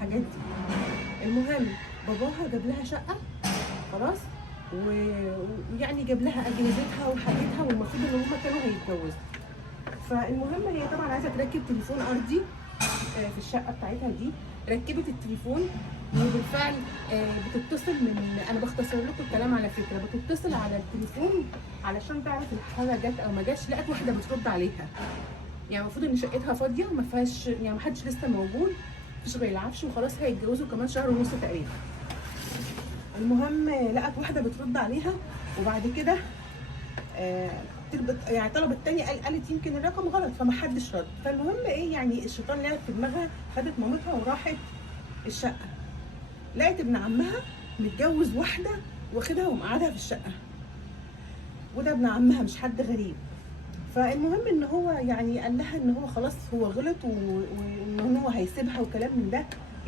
الحاجات دي. المهم باباها جاب لها شقه خلاص، ويعني جاب لها اجهزتها وحاجتها، والمفروض ان هم كانوا هيتجوزوا. فالمهم هي طبعا عايزه تركب تليفون ارضي في الشقه بتاعتها دي. ركبت التليفون وبالفعل بتتصل انا بختصر لكم الكلام على فكره، بتتصل على التليفون علشان تعرف الحاله جت او ما جاتش. لقت واحده بترد عليها، يعني المفروض ان شقتها فاضيه ما فيهاش، يعني ما حدش لسه موجود، مفيش غير العفش وخلاص، هيتجوزوا كمان شهر ونص تقريبا. المهم لقت واحده بترد عليها، وبعد كده يعني طلبت تاني، قالت يمكن الرقم غلط فما حدش رد. فالمهم ايه، يعني الشيطان لعب في دماغها، خدت مامتها وراحت الشقه، لقت ابن عمها متجوز واحده واخدها ومقعدها في الشقه، وده ابن عمها مش حد غريب. فالمهم ان هو يعني قال لها ان هو خلاص هو غلط وان هو هيسيبها وكلام من ده.